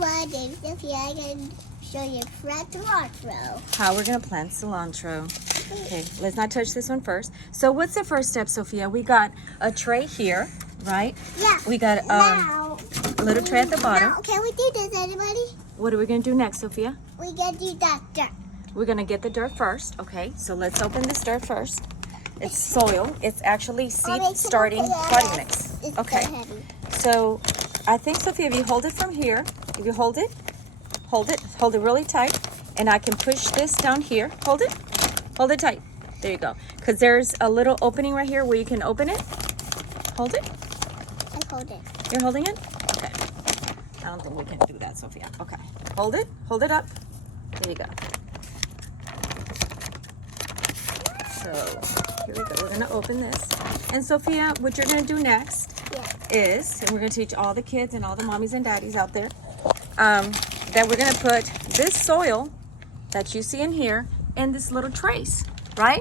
my name's Sofia. I'm going to show you plant cilantro. How we're going to plant cilantro. Okay, let's not touch this one first. So what's the first step, Sophia? We got a tray here, right? Yeah. We got a little tray at the bottom. Now, can we do this, anybody? What are we going to do next, Sophia? We got to do that dirt. We're going to get the dirt first. Okay, so let's open this dirt first. It's soil. It's actually seed starting potting mix. It's Okay, so heavy. so I think, Sophia, if you hold it from here, if you hold it really tight, and I can push this down here. Hold it tight. There you go. Because there's a little opening right here where you can open it. Hold it. I hold it. You're holding it? Okay. I don't think we can do that, Sophia. Okay. Hold it up. There you go. So here we go. We're going to open this. And Sophia, what you're going to do next is, and we're going to teach all the kids and all the mommies and daddies out there, that we're going to put this soil that you see in here in this little trays, right?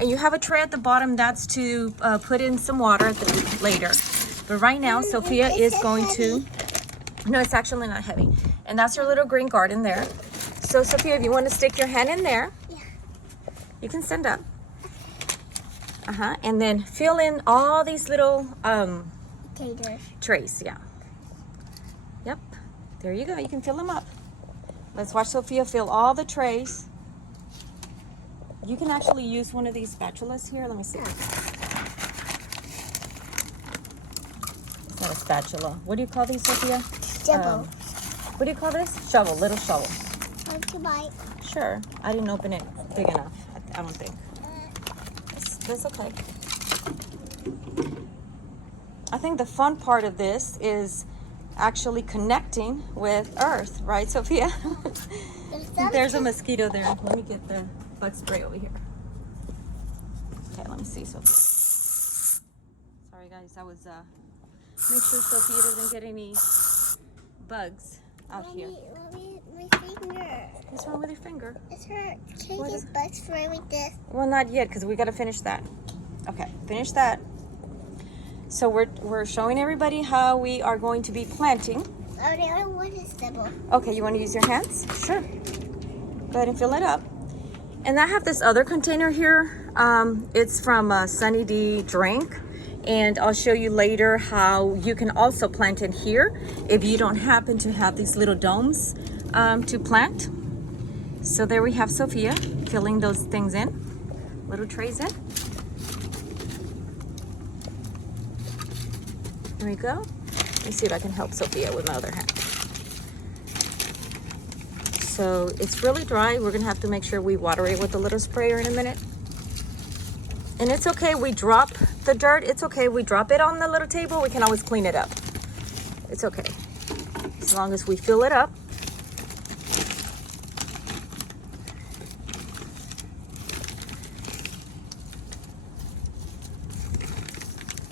And you have a tray at the bottom that's to put in some water later. But right now, Sophia is going to, no, it's actually not heavy. And that's your little green garden there. So Sophia, if you want to stick your hand in there, you can stand up. And then fill in all these little trays, yeah. Yep, there you go. You can fill them up. Let's watch Sophia fill all the trays. You can actually use one of these spatulas here. Let me see. It's not a spatula. What do you call these, Sophia? Shovel. What do you call this? Shovel, little shovel. Want to bite? Sure. I didn't open it big enough. I don't think. That's okay. I think the fun part of this is actually connecting with Earth, right, Sophia? There's a mosquito there. Let me get the bug spray over here. Okay, let me see, Sophia. Sorry, guys. I was make sure Sophia doesn't get any bugs out here. My finger. What's wrong with your finger? It's hurt. Can you just bug spray with this? Well, not yet, because we got to finish that. Okay, finish that. So we're showing everybody how we are going to be planting. I don't want to stipple. Okay, you want to use your hands? Sure. Go ahead and fill it up. And I have this other container here. It's from Sunny D Drink. And I'll show you later how you can also plant in here if you don't happen to have these little domes to plant. So there we have Sophia filling those things in, little trays in. There we go. Let me see if I can help Sophia with my other hand. So it's really dry. We're gonna have to make sure we water it with a little sprayer in a minute. And it's okay, we drop the dirt. It's okay, we drop it on the little table. We can always clean it up. It's okay, as long as we fill it up.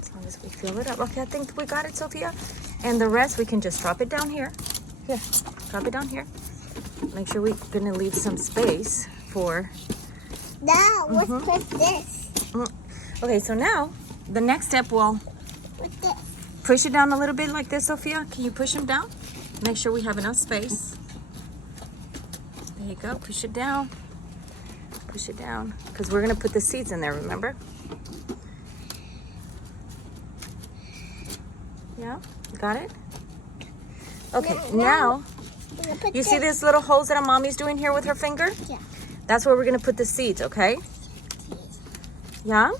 As long as we fill it up. Okay, I think we got it, Sophia. And the rest, we can just drop it down here. Here, drop it down here. Make sure we're gonna leave some space for... Now, let's put this. Okay, so now the next step will push it down a little bit like this, Sophia. Can you push them down? Make sure we have enough space. There you go. Push it down. Push it down. Because we're going to put the seeds in there, remember? Yeah? Got it? Okay, now you see these little holes that Mommy's doing here with her finger? Yeah. That's where we're going to put the seeds, okay? Yeah?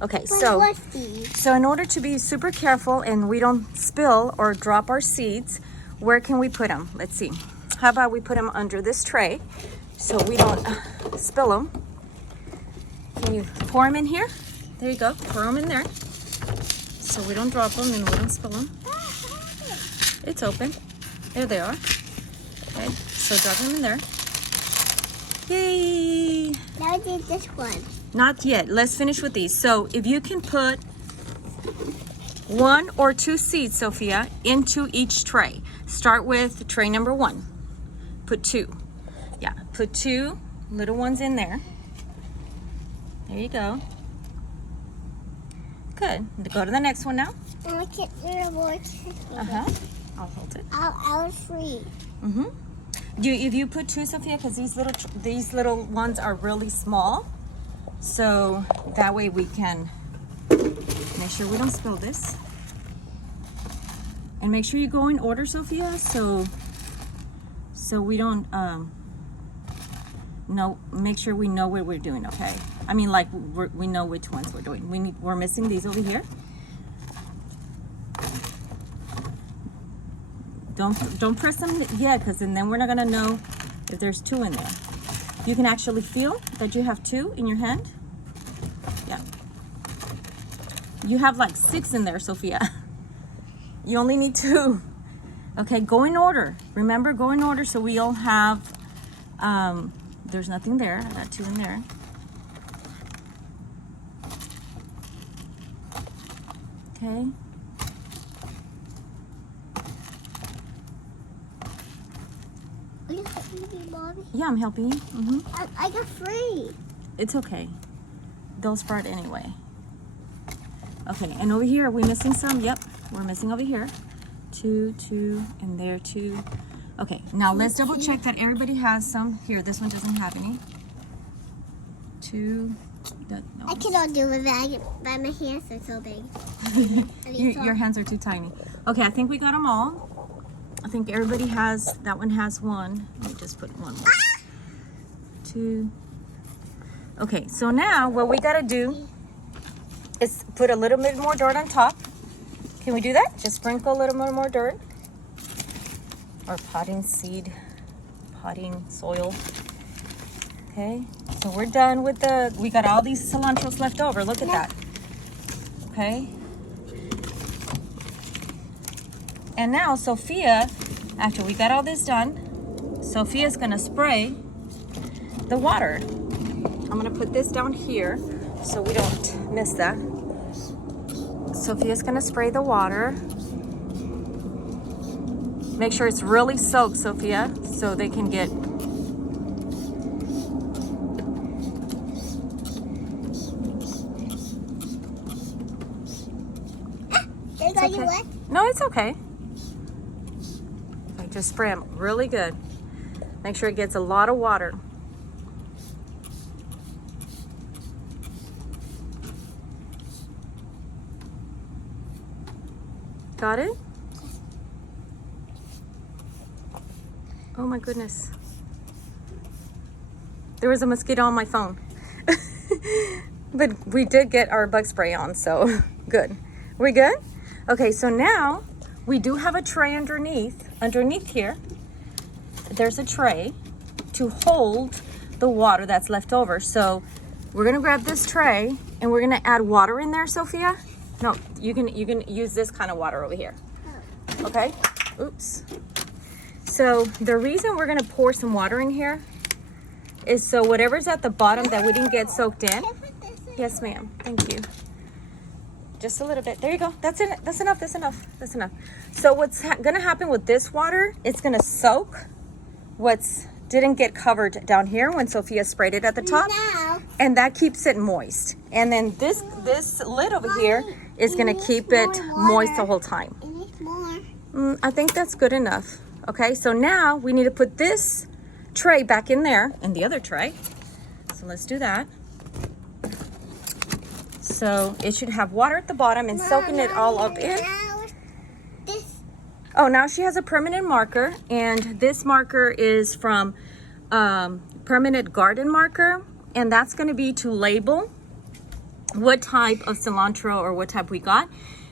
Okay, so in order to be super careful and we don't spill or drop our seeds, where can we put them? Let's see. How about we put them under this tray so we don't spill them? Can you pour them in here? There you go. Pour them in there so we don't drop them and we don't spill them. It's open. There they are. Okay, so drop them in there. Yay! Now do this one. Not yet. Let's finish with these. So if you can put 1 or 2 seeds, Sophia, into each tray. Start with tray number 1. Put 2. Yeah, put 2 little ones in there. There you go. Good. Go to the next one now. Look at your board. I'll hold it. I'll free. Mm-hmm. If you put 2, Sophia, because these little ones are really small, so that way we can make sure we don't spill this. And make sure you go in order, Sophia, so we don't make sure we know what we're doing, okay? I mean, like we know which ones we're doing. We're missing these over here. Don't press them yet, because then we're not gonna know if there's 2 in there. You can actually feel that you have 2 in your hand. Yeah. You have like 6 in there, Sophia. You only need 2. Okay, go in order. Remember, go in order so we all have, there's nothing there. I got 2 in there. Okay. Are you helping me, Mommy? Yeah, I'm helping you. Mm-hmm. I got free. It's okay. They'll spread anyway. Okay, and over here, are we missing some? Yep, we're missing over here. 2, 2, and there 2. Okay, now let's double check that everybody has some. Here, this one doesn't have any. 2. No. I cannot do it by my hands are so big. Your hands are too tiny. Okay, I think we got them all. I think everybody has, that one has 1. Let me just put 1 more. 2. Okay, so now what we gotta do is put a little bit more dirt on top. Can we do that? Just sprinkle a little bit more dirt. Or potting soil. Okay, so we're done with we got all these cilantros left over. Look at that. Okay. And now Sophia, after we got all this done, Sophia's gonna spray the water. I'm gonna put this down here so we don't miss that. Sophia's gonna spray the water. Make sure it's really soaked, Sophia, so they can get. It's okay. What? No, it's okay. Okay, just spray them really good. Make sure it gets a lot of water. Got it? Oh my goodness. There was a mosquito on my phone. But we did get our bug spray on, so good. We good? Okay, so now we do have a tray underneath. Underneath here, there's a tray to hold the water that's left over. So we're gonna grab this tray and we're gonna add water in there, Sophia. No, you can use this kind of water over here. Okay? Oops. So the reason we're gonna pour some water in here is so whatever's at the bottom that we didn't get soaked in. Yes, ma'am. Thank you. Just a little bit. There you go. That's it. That's enough. That's enough. That's enough. So what's gonna happen with this water? It's gonna soak what's didn't get covered down here when Sophia sprayed it at the top, and that keeps it moist. And then this lid over here is gonna keep it moist the whole time. It needs more. I think that's good enough. Okay, so now we need to put this tray back in there, and the other tray. So let's do that. So it should have water at the bottom and soaking it all up in. Oh, now she has a permanent marker, and this marker is from Permanent Garden Marker, and that's going to be to label what type of cilantro or what type we got.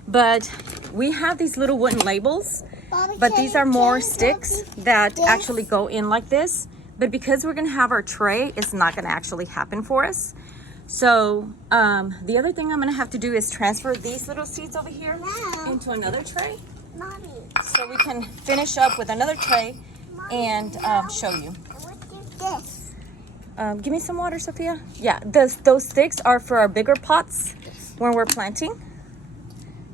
But we have these little wooden labels, but these are more sticks that actually go in like this. But because we're going to have our tray, it's not going to actually happen for us. So the other thing I'm going to have to do is transfer these little seeds over here into another tray. Mommy. So we can finish up with another tray and show you. This. Give me some water, Sophia. Yeah, those sticks are for our bigger pots when we're planting.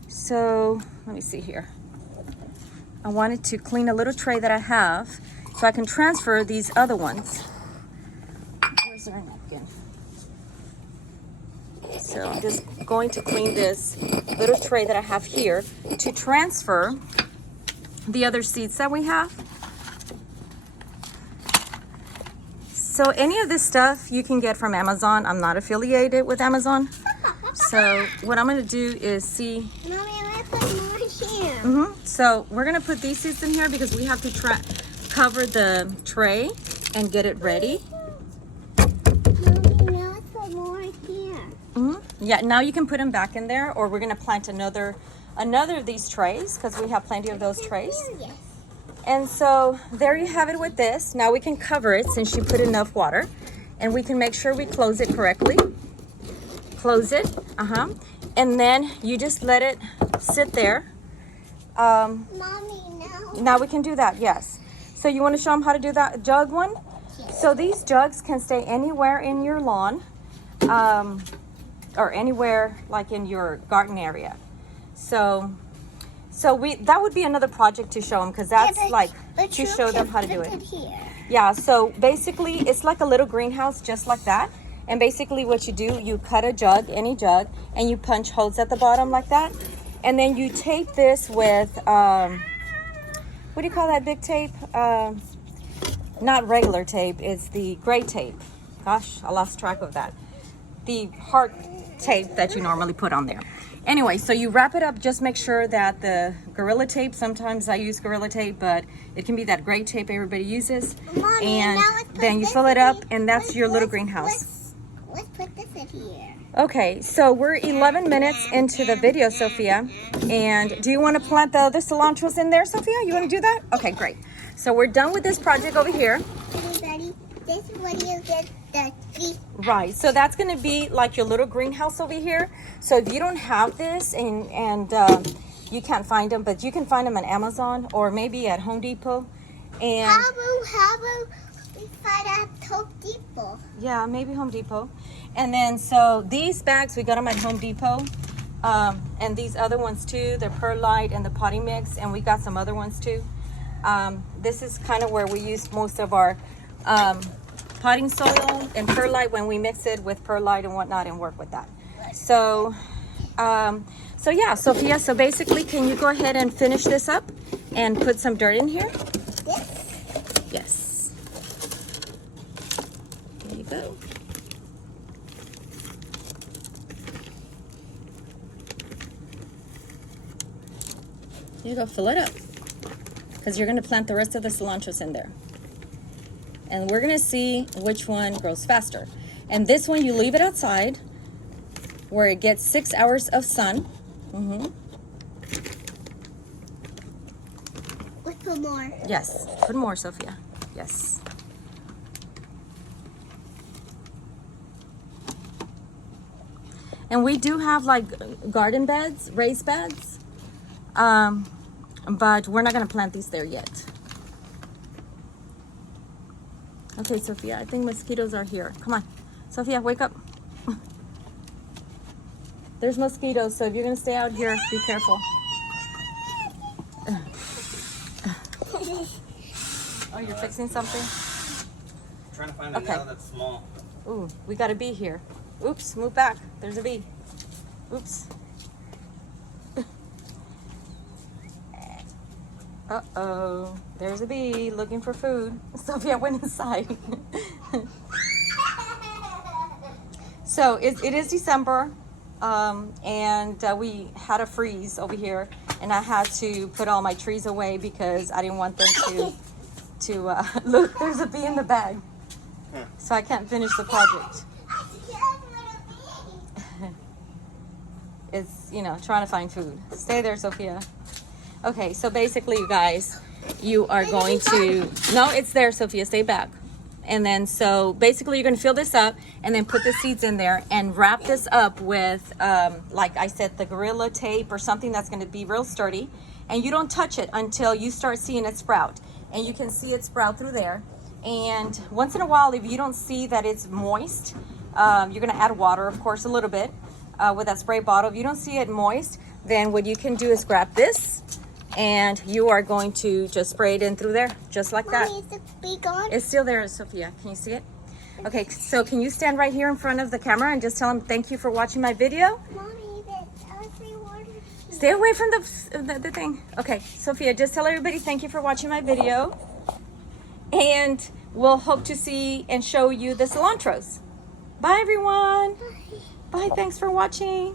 So let me see here. I wanted to clean a little tray that I have so I can transfer these other ones. Where's our napkin? So I'm just going to clean this little tray that I have here to transfer the other seeds that we have. So any of this stuff you can get from Amazon. I'm not affiliated with Amazon. So what I'm gonna do is see. Mommy, I'm gonna put more here. So we're gonna put these seeds in here because we have to cover the tray and get it ready. Mommy, now let's put more here. Yeah, now you can put them back in there, or we're gonna plant another of these trays because we have plenty of those trays. Yes. And so there you have it with this. Now we can cover it since you put enough water, and we can make sure we close it correctly. Close it, and then you just let it sit there. Mommy, Now we can do that, yes. So you want to show them how to do that jug one? Yes. So these jugs can stay anywhere in your lawn, or anywhere like in your garden area. So that would be another project to show them, because that's to show them how to do it. Here. Yeah, so basically it's like a little greenhouse just like that. And basically what you do, you cut a jug, any jug, and you punch holes at the bottom like that. And then you tape this with, what do you call that big tape? Not regular tape, it's the gray tape. Gosh, I lost track of that. The heart tape that you normally put on there. Anyway, so you wrap it up, just make sure that the Gorilla Tape, sometimes I use Gorilla Tape, but it can be that gray tape everybody uses. Mommy, and now let's put then you this fill it in up, here. and that's your little greenhouse. Let's put this in here. Okay, so we're 11 minutes into the video, Sophia. And do you want to plant the other cilantros in there, Sophia? You want to do that? Okay, great. So we're done with this project over here. Everybody, this is what you get the tree. Right, so that's going to be like your little greenhouse over here. So if you don't have this and you can't find them, but you can find them on Amazon or maybe at Home Depot. And How about we find at Home Depot? yeah, maybe Home Depot. And then so these bags, we got them at Home Depot. And these other ones too, the perlite and the potting mix, and we got some other ones too. This is kind of where we use most of our potting soil and perlite when we mix it with perlite and whatnot and work with that. So yeah, Sophia, so basically, can you go ahead and finish this up and put some dirt in here? This? Yes. There you go. Here you go, fill it up. Because you're going to plant the rest of the cilantros in there. And we're going to see which one grows faster. And this one, you leave it outside where it gets 6 hours of sun. Let's put more. Yes, put more, Sophia. Yes. And we do have like garden beds, raised beds. But we're not going to plant these there yet. Okay, Sophia, I think mosquitoes are here. Come on. Sophia, wake up. There's mosquitoes, so if you're going to stay out here, be careful. Oh, you're fixing something? Trying to find a nail that's small. Ooh, we got a bee here. Oops, move back. There's a bee. Oops. Uh-oh, there's a bee looking for food. Sophia went inside. So it is December, and we had a freeze over here, and I had to put all my trees away because I didn't want them to look, there's a bee in the bag. So I can't finish the project. It's, trying to find food. Stay there, Sophia. Okay, so basically, you guys, you are going to... No, it's there, Sophia. Stay back. And then, so basically, you're going to fill this up and then put the seeds in there and wrap this up with, like I said, the Gorilla Tape or something that's going to be real sturdy. And you don't touch it until you start seeing it sprout. And you can see it sprout through there. And once in a while, if you don't see that it's moist, you're going to add water, of course, a little bit with that spray bottle. If you don't see it moist, then what you can do is grab this. And you are going to just spray it in through there, just like that. Mommy, is the bee gone? It's still there, Sophia. Can you see it? Okay, so can you stand right here in front of the camera and just tell them thank you for watching my video? Mommy, the other water. Stay away from the thing. Okay, Sophia, just tell everybody thank you for watching my video. And we'll hope to see and show you the cilantros. Bye, everyone. Bye. Thanks for watching.